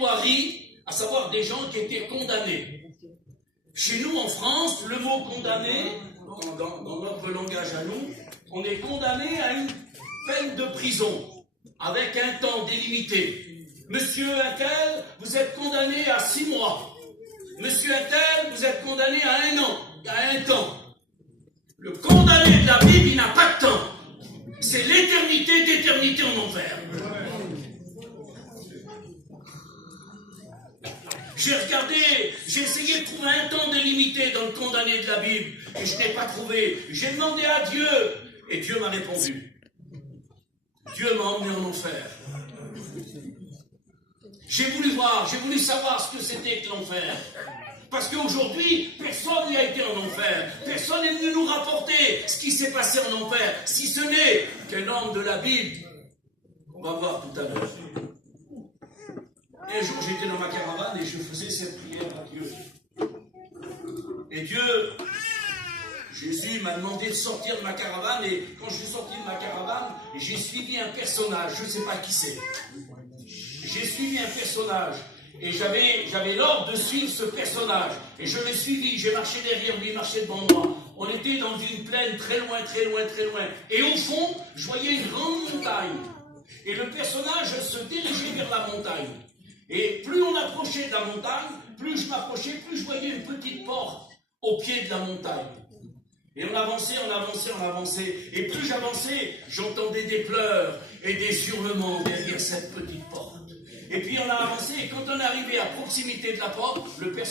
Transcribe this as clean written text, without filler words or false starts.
plaidoiries, à savoir des gens qui étaient condamnés. Chez nous, en France, le mot condamné, dans notre langage à nous, on est condamné à une peine de prison, avec un temps délimité. Monsieur Attel, vous êtes condamné à 6 mois. Monsieur Attel, vous êtes condamné à 1 an, à 1 temps. Le condamné de la Bible, il n'a pas de temps. C'est l'éternité d'éternité en enfer. J'ai regardé, j'ai essayé de trouver un temps délimité dans le condamné de la Bible, et je n'ai pas trouvé. J'ai demandé à Dieu, et Dieu m'a répondu. Dieu m'a emmené en enfer. J'ai voulu voir, j'ai voulu savoir ce que c'était que l'enfer. Parce qu'aujourd'hui, personne n'y a été en enfer. Personne n'est venu nous rapporter ce qui s'est passé en enfer, si ce n'est qu'un homme de la Bible. On va voir tout à l'heure. Un jour, j'étais dans ma caravane et je faisais cette prière à Dieu. Et Dieu, Jésus m'a demandé de sortir de ma caravane, et quand je suis sorti de ma caravane, j'ai suivi un personnage, je ne sais pas qui c'est. J'ai suivi un personnage, et j'avais l'ordre de suivre ce personnage, et je l'ai suivi, j'ai marché derrière lui, il marchait devant moi. On était dans une plaine très loin, très loin, très loin, et au fond, je voyais une grande montagne, et le personnage se dirigeait vers la montagne. Et plus on approchait de la montagne, plus je m'approchais, plus je voyais une petite porte au pied de la montagne. Et on avançait, on avançait, on avançait. Et plus j'avançais, j'entendais des pleurs et des hurlements derrière cette petite porte. Et puis on a avancé, et quand on est arrivé à proximité de la porte, le personnage